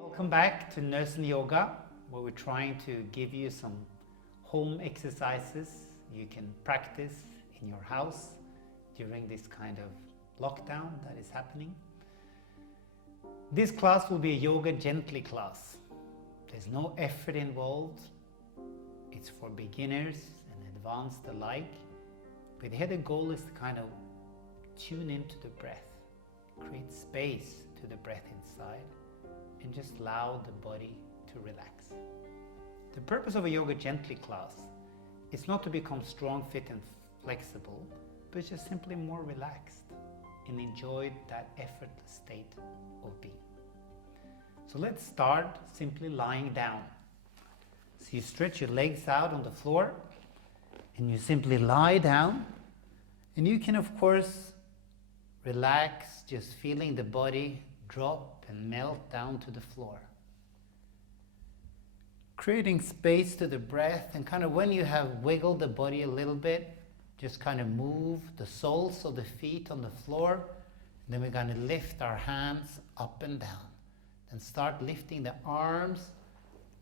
Welcome back to Nurse and Yoga, where we're trying to give you some home exercises you can practice in your house during this kind of lockdown that is happening. This class will be a yoga gently class. There's no effort involved. It's for beginners and advanced alike. But here the goal is to kind of tune into the breath, create space to the breath inside, and just allow the body to relax. The purpose of a yoga gently class is not to become strong, fit and flexible, but just simply more relaxed and enjoy that effortless state of being. So let's start simply lying down. So you stretch your legs out on the floor and you simply lie down, and you can of course relax, just feeling the body drop and melt down to the floor. Creating space to the breath, and kind of when you have wiggled the body a little bit, just kind of move the soles of the feet on the floor. And then we're going to lift our hands up and down. Then start lifting the arms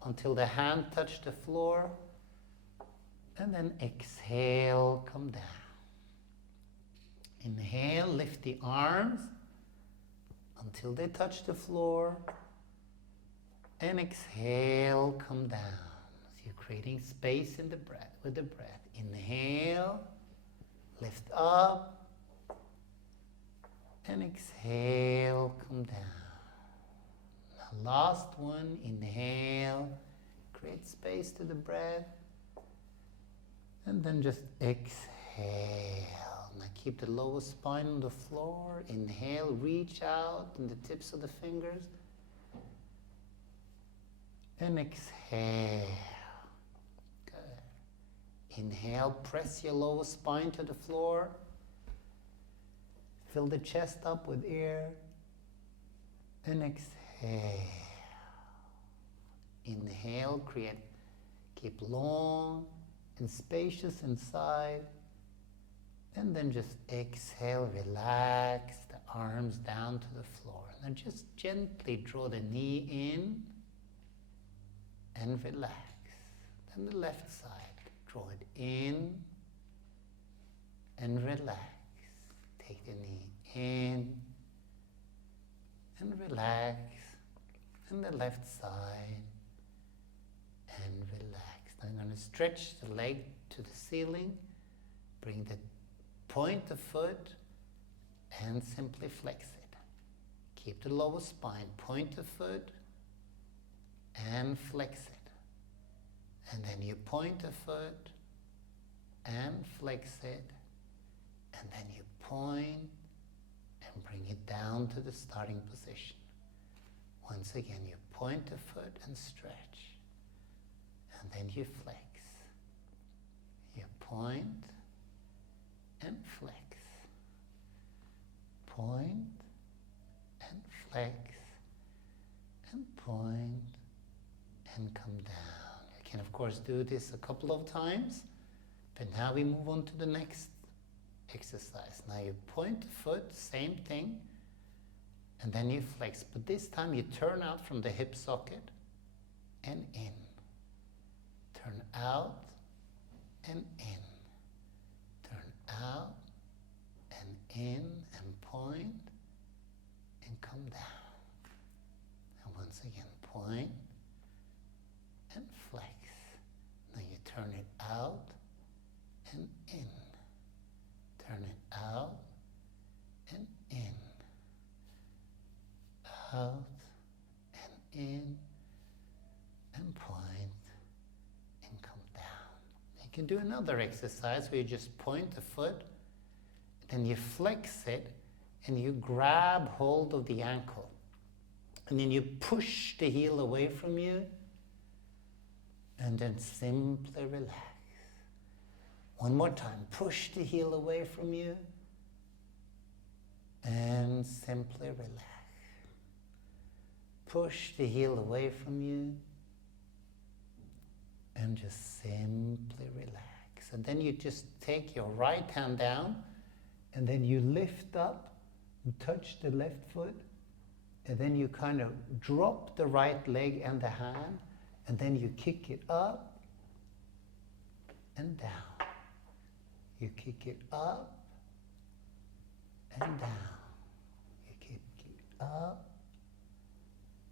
until the hand touch the floor. And then exhale, come down. Inhale, lift the arms until they touch the floor. And exhale, come down. So you're creating space in the breath with the breath. Inhale, lift up, and exhale, come down. Now last one, inhale, create space to the breath, and then just exhale. Now keep the lower spine on the floor. Inhale, reach out in the tips of the fingers. And exhale. Good. Inhale, press your lower spine to the floor. Fill the chest up with air. And exhale. Inhale, keep long and spacious inside. And then just exhale, relax the arms down to the floor. Now just gently draw the knee in and relax. Then the left side, draw it in and relax. Take the knee in and relax. And the left side and relax. Now I'm going to stretch the leg to the ceiling. Bring the point the foot and simply flex it. Keep the lower spine, point the foot and flex it. And then you point the foot and flex it. And then you point and bring it down to the starting position. Once again, you point the foot and stretch. And then you flex. You point and flex. Point and flex and point and come down. You can of course do this a couple of times, but now we move on to the next exercise. Now you point the foot, same thing, and then you flex, but this time you turn out from the hip socket and in. Turn out and in. Out and in and point and come down. And once again, point and flex. Now you turn it out and in. Turn it out and in. Out and in and point and come down. You can do another exercise where you just point the foot, then you flex it, and you grab hold of the ankle. And then you push the heel away from you, and then simply relax. One more time, push the heel away from you, and simply relax. Push the heel away from you, and just simply relax. And then you just take your right hand down, and then you lift up and touch the left foot, And then you kind of drop the right leg and the hand, and then you kick it up and down. You kick it up and down. You kick it up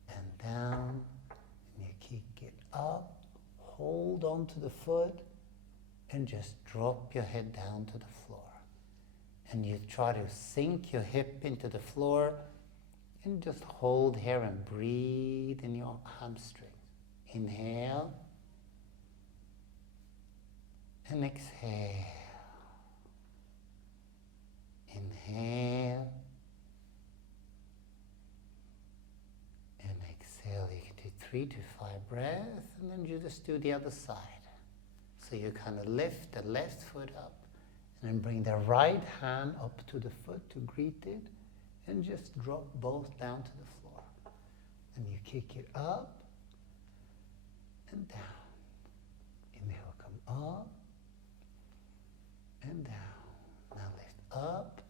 and down, and you kick it up. Hold on to the foot and just drop your head down to the floor. And you try to sink your hip into the floor and just hold here and breathe in your hamstrings. Inhale and exhale. Inhale and exhale. You can do 3 to 5 breaths, and then you just do the other side. So you kind of lift the left foot up and then bring the right hand up to the foot to greet it, and just drop both down to the floor. And you kick it up and down. Inhale, come up and down. Now lift up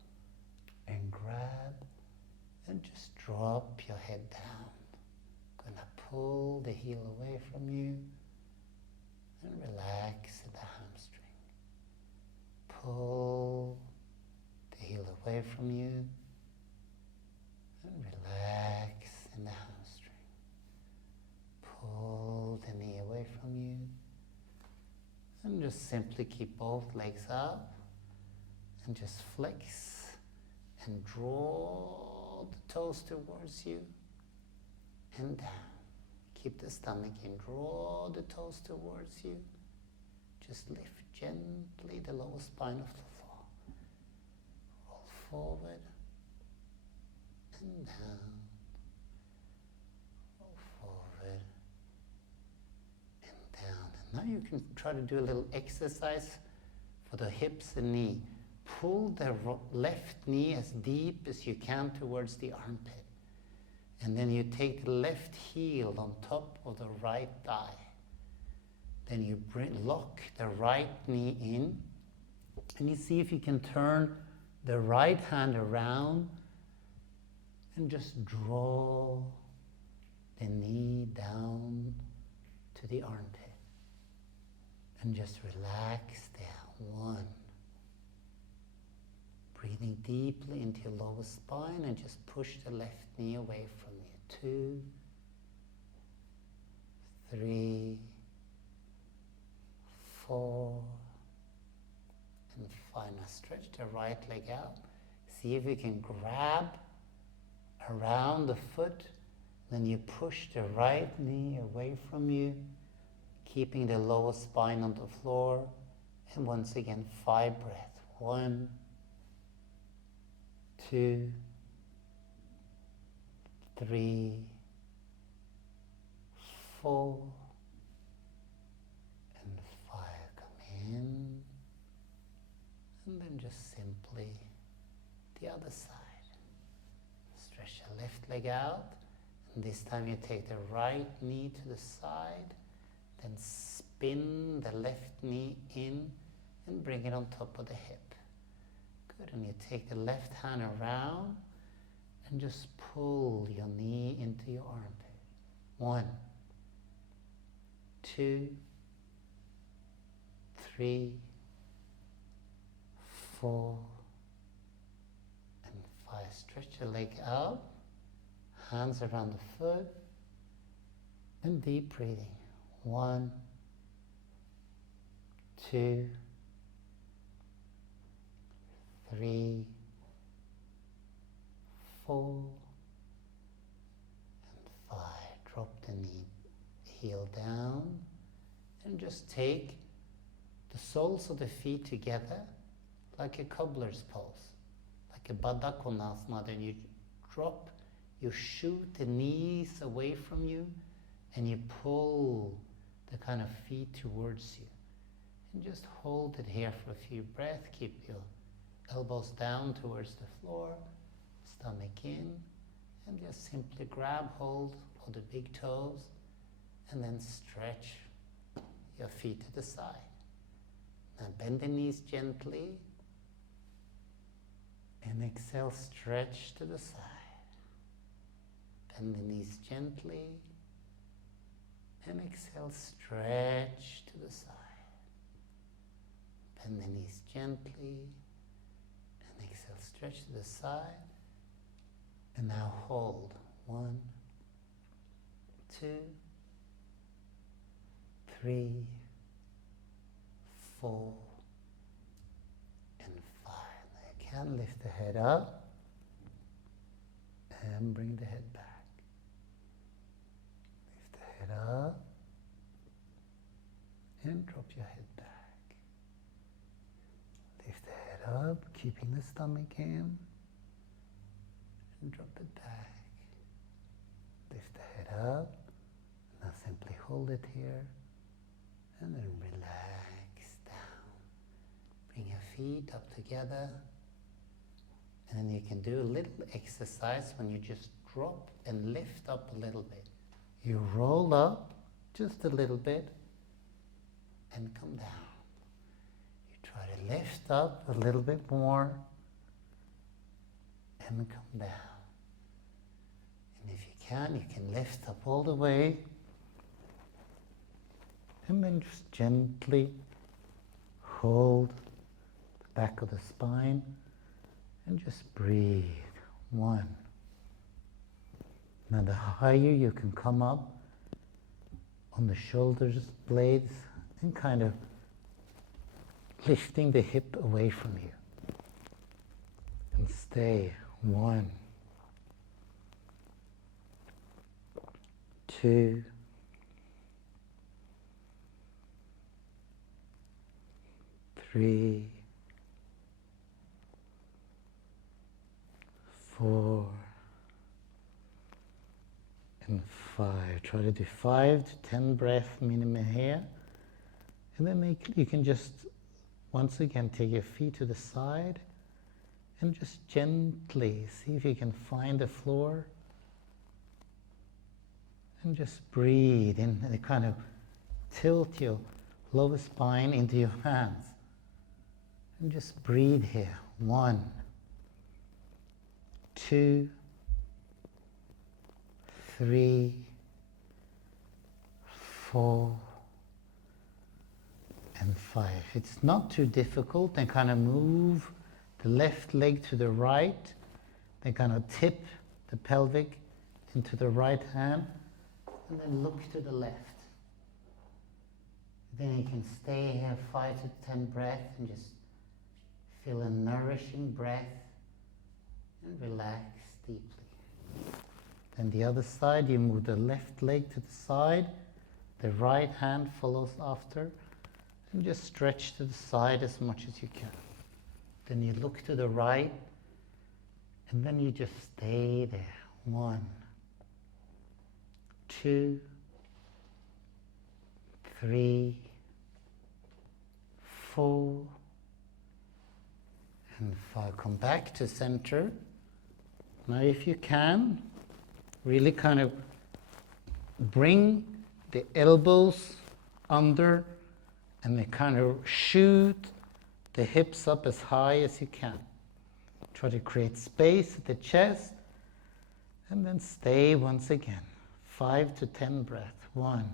and grab and just drop your head down. Gonna pull the heel away from you and relax the hamstring. Pull the heel away from you and relax in the hamstring. Pull the knee away from you and just simply keep both legs up and just flex and draw the toes towards you and down. Keep the stomach in, draw the toes towards you. Just lift gently the lower spine of the floor. Roll forward and down. Roll forward and down. And now you can try to do a little exercise for the hips and knee. Pull the left knee as deep as you can towards the armpit. And then you take the left heel on top of the right thigh. Then you lock the right knee in. And you see if you can turn the right hand around and just draw the knee down to the armpit. And just relax down. 1. Breathing deeply into your lower spine and just push the left knee away from you. 2, 3, 4, and 5. Now stretch the right leg out. See if you can grab around the foot. Then you push the right knee away from you, keeping the lower spine on the floor. And once again, 5 breaths. 1, 2, 3, 4, and 5. Come in, and then just simply the other side. Stretch the left leg out, and this time you take the right knee to the side, then spin the left knee in and bring it on top of the hip. Good, and you take the left hand around and just pull your knee into your armpit. 1, 2, 3, 4, and 5. Stretch your leg out, hands around the foot, and deep breathing. 1, 2, 3, 4, and 5. Drop the knee, heel down, and just take the soles of the feet together like a cobbler's pose, like a Baddha Konasana. Then you drop, you shoot the knees away from you, and you pull the kind of feet towards you. And just hold it here for a few breaths. Keep your elbows down towards the floor, stomach in, and just simply grab hold of the big toes and then stretch your feet to the side. Now bend the knees gently and exhale, stretch to the side. Bend the knees gently. And exhale, stretch to the side. Bend the knees gently. And exhale, stretch to the side. And now hold. 1, 2, 3, 4, and 5. Now you can lift the head up and bring the head back. Lift the head up and drop your head back. Lift the head up, keeping the stomach in, and drop it back. Lift the head up. Now simply hold it here and then relax down. Bring your feet up together, and then you can do a little exercise when you just drop and lift up a little bit. You roll up just a little bit and come down. You try to lift up a little bit more and come down. And if you can lift up all the way and then just gently hold the back of the spine and just breathe. 1. Now the higher you can come up on the shoulders blades and kind of lifting the hip away from you. And stay. 1, 2, 3, 4, and 5. Try to do 5 to 10 breaths minimum here. And then you can just, once again, take your feet to the side and just gently see if you can find the floor. And just breathe in and kind of tilt your lower spine into your hands. And just breathe here. 1, 2, 3, 4, and 5. It's not too difficult. Then kind of move the left leg to the right. Then kind of tip the pelvic into the right hand. And then look to the left. Then you can stay here 5 to 10 breaths and just feel a nourishing breath and relax deeply. Then the other side, you move the left leg to the side, the right hand follows after, and just stretch to the side as much as you can. Then you look to the right, and then you just stay there. 1, 2, 3, 4, and 5. Come back to center. Now if you can, really kind of bring the elbows under and then kind of shoot the hips up as high as you can. Try to create space at the chest and then stay once again. 5 to 10 breaths. 1,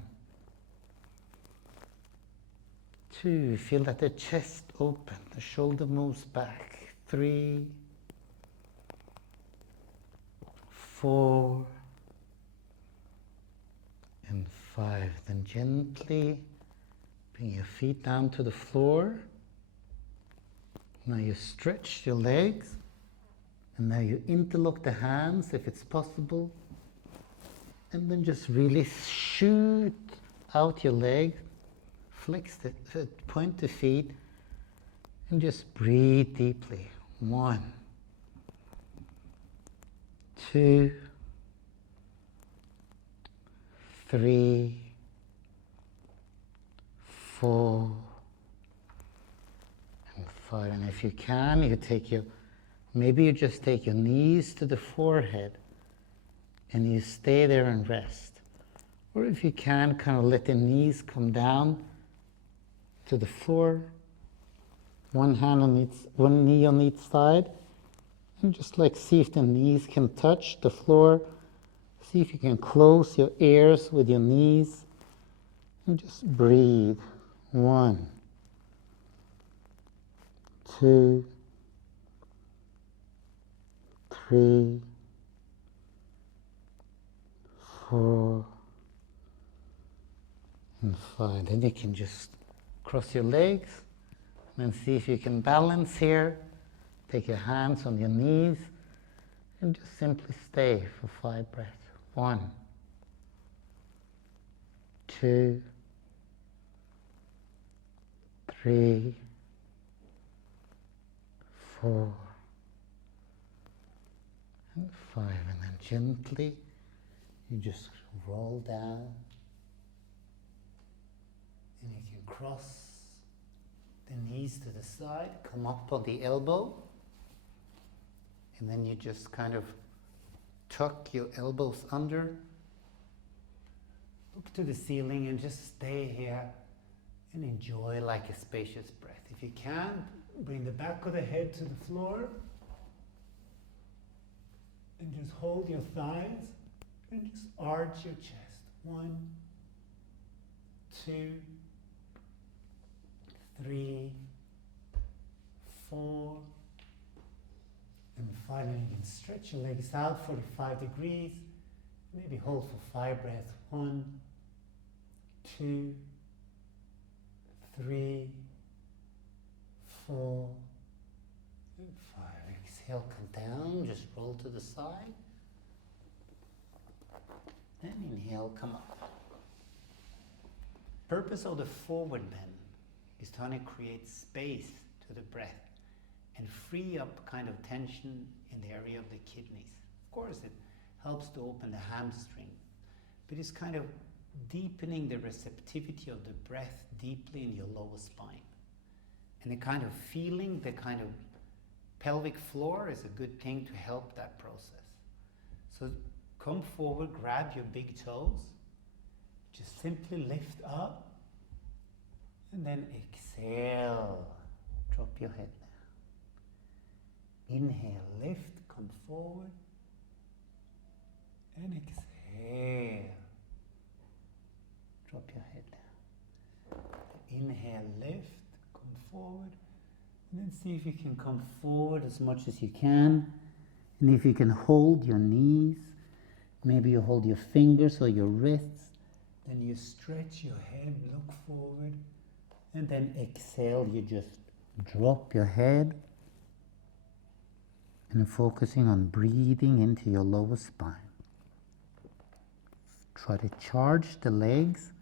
2, feel that the chest open, the shoulder moves back. 3, 4, and 5. Then gently bring your feet down to the floor. Now you stretch your legs, and now you interlock the hands if it's possible, and then just really shoot out your leg, flex the point the feet, and just breathe deeply. 1, 2, 3, 4, and 5. And if you can, maybe you just take your knees to the forehead and you stay there and rest. Or if you can, kind of let the knees come down to the floor, one knee on each side, and just like see if the knees can touch the floor. See see if you can close your ears with your knees and just breathe. 1, 2, 3, 4, and 5. Then you can just cross your legs and see if you can balance here. Take your hands on your knees and just simply stay for 5 breaths. 1, 2, 3, 4, and 5. And then gently you just roll down, and you can cross the knees to the side, come up on the elbow, and then you just kind of tuck your elbows under, look to the ceiling and just stay here and enjoy like a spacious breath. If you can, bring the back of the head to the floor and just hold your thighs and just arch your chest. 1, 2, 3, 4, and finally you can stretch your legs out 45 degrees. Maybe hold for 5 breaths. 1, 2, 3, 4, and 5. Exhale, come down, just roll to the side. Then inhale, come up. Purpose of the forward bend is trying to create space to the breath and free up kind of tension in the area of the kidneys. Of course, it helps to open the hamstring, but it's kind of deepening the receptivity of the breath deeply in your lower spine. And the kind of feeling, the kind of pelvic floor is a good thing to help that process. So come forward, grab your big toes, just simply lift up, and then exhale, drop your head down. Inhale, lift, come forward, and exhale, drop your head down. Inhale, lift, come forward, and then see if you can come forward as much as you can. And if you can hold your knees, maybe you hold your fingers or your wrists, then you stretch your head, look forward, and then exhale, you just drop your head and focusing on breathing into your lower spine. Try to charge the legs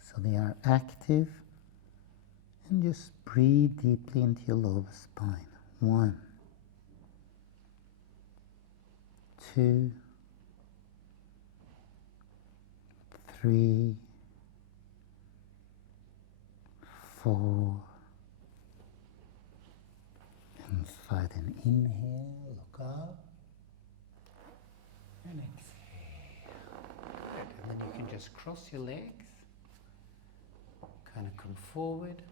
so they are active, and just breathe deeply into your lower spine. 1, 2, 3, 4, and 5. Then inhale, look up, and exhale. Good. And then you can just cross your legs, kind of come forward,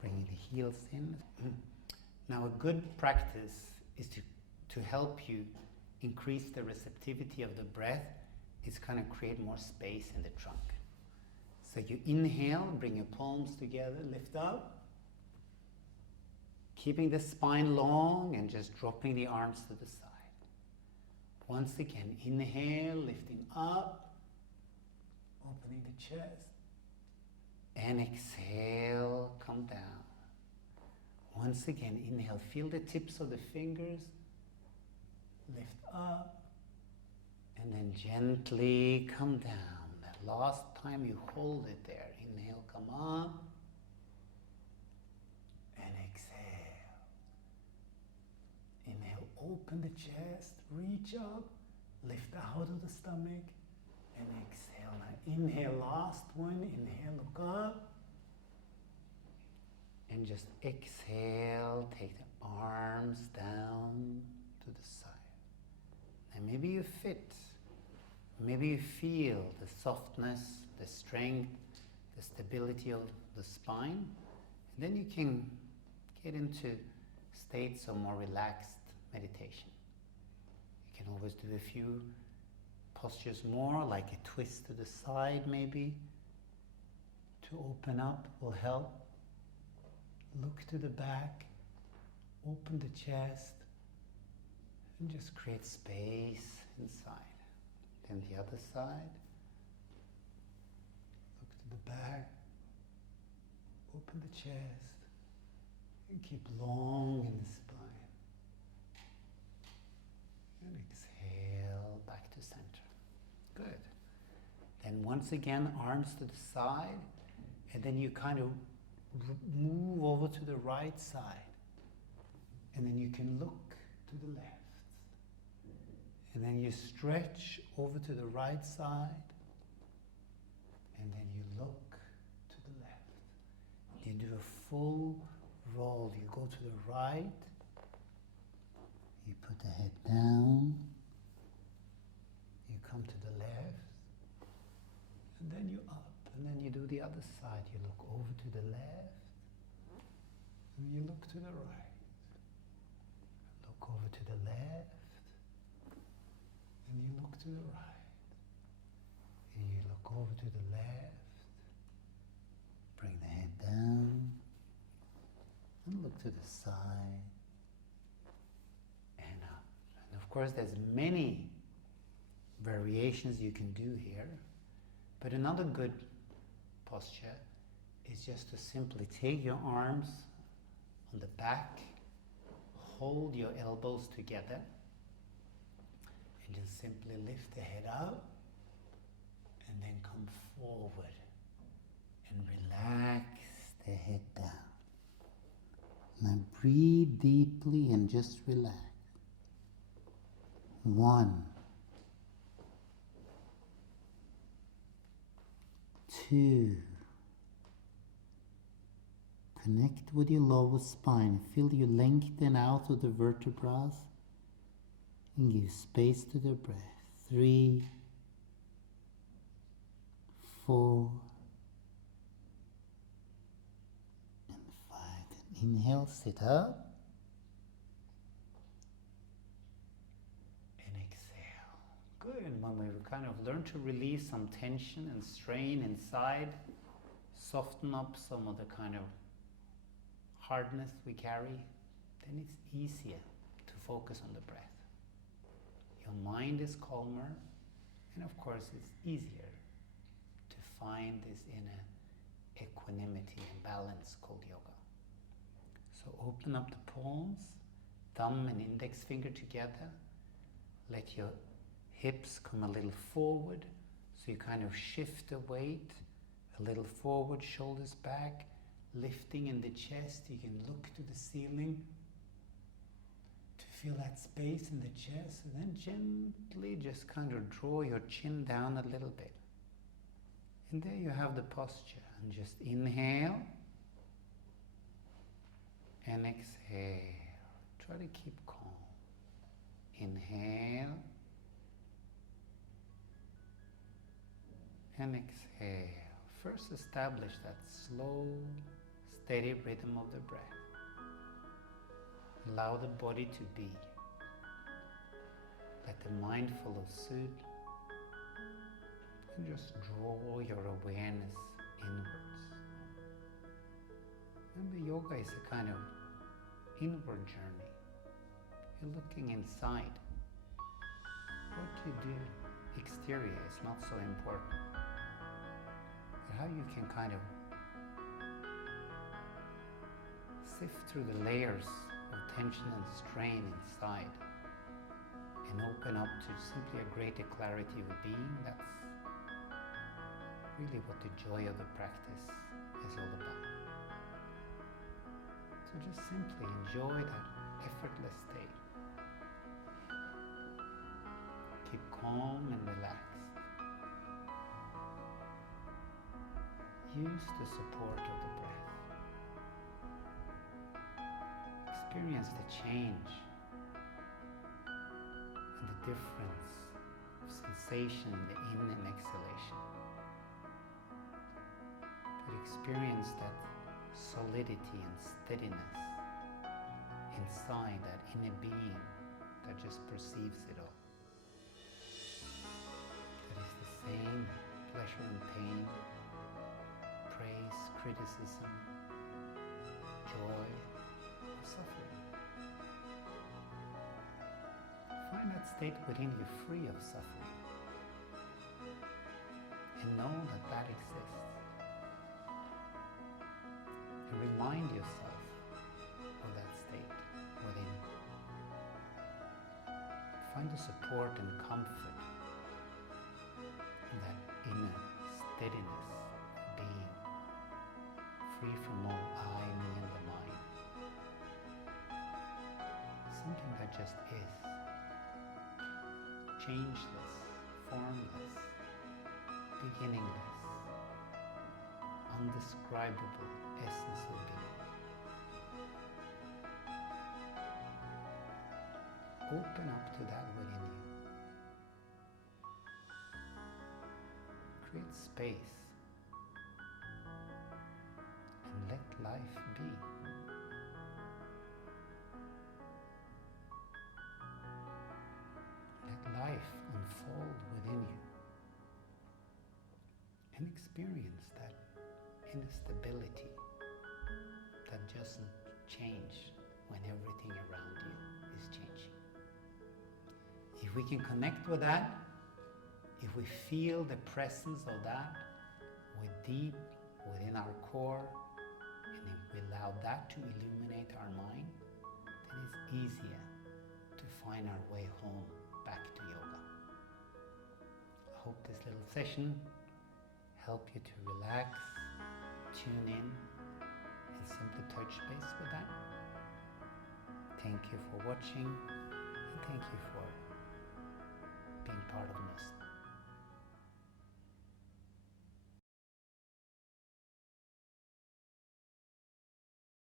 bringing the heels in. Now a good practice is to help you increase the receptivity of the breath is kind of create more space in the trunk. So you inhale, bring your palms together, lift up, keeping the spine long and just dropping the arms to the side. Once again, inhale, lifting up, opening the chest, and exhale, come down. Once again, inhale, feel the tips of the fingers, lift up, and then gently come down. That last time you hold it there. Inhale, come up, and exhale. Inhale, open the chest, reach up, lift out of the stomach, and exhale. Now inhale, last one, inhale, look up, and just exhale, take the arms down to the side. And maybe you fit, maybe you feel the softness, the strength, the stability of the spine. And then you can get into states of more relaxed meditation. You can always do a few postures more, like a twist to the side maybe, to open up will help. Look to the back, open the chest, and just create space inside. Then the other side, look to the back, open the chest, and keep long in the spine. And exhale back to center. Good. Then once again, arms to the side, and then you kind of move over to the right side. And then you can look to the left. And then you stretch over to the right side. And then you look to the left. You do a full roll. You go to the right. You put the head down. You come to the left. And then you up. And then you do the other side. You look over to the left. And you look to the right. Look over to the left. And you look to the right. And you look over to the left. Bring the head down. And look to the side. And up. And of course there's many variations you can do here. But another good posture is just to simply take your arms on the back, hold your elbows together, and just simply lift the head up, and then come forward and relax the head down. Now breathe deeply and just relax. 1, 2. Connect with your lower spine. Feel you lengthen out of the vertebrae and give space to the breath. 3, 4, and 5. Inhale, sit up. And exhale. Good. And when we kind of learn to release some tension and strain inside, soften up some of the kind of hardness we carry, then it's easier to focus on the breath. Your mind is calmer, and of course it's easier to find this inner equanimity and balance called yoga. So open up the palms, thumb and index finger together. Let your hips come a little forward, so you kind of shift the weight a little forward, shoulders back, lifting in the chest. You can look to the ceiling to feel that space in the chest, and then gently just kind of draw your chin down a little bit. And there you have the posture. And just inhale and exhale. Try to keep calm. Inhale and exhale. First establish that slow, steady rhythm of the breath. Allow the body to be. Let the mind follow suit. And just draw your awareness inwards. Remember, yoga is a kind of inward journey. You're looking inside. What you do exterior is not so important. But how you can kind of sift through the layers of tension and strain inside and open up to simply a greater clarity of being, that's really what the joy of the practice is all about. So just simply enjoy that effortless state. Keep calm and relaxed. Use the support of the breath. Experience the change and the difference of sensation in the in and exhalation. But experience that solidity and steadiness inside that inner being that just perceives it all. pressure and pain, praise, criticism, joy, or suffering. Find that state within you free of suffering, and know that that exists. And remind yourself of that state within you. Find the support and comfort in that inner steadiness of being free from all I, me, and the mind. Something that just is, changeless, formless, beginningless, undescribable essence of being. Open up to that within you. Create space and let life be. Let life unfold within you and experience that inner stability that doesn't change when everything around you is changing. If we can connect with that, if we feel the presence of that deep within our core, and if we allow that to illuminate our mind, then it's easier to find our way home back to yoga. I hope this little session helped you to relax, tune in, and simply touch base with that. Thank you for watching, and thank you for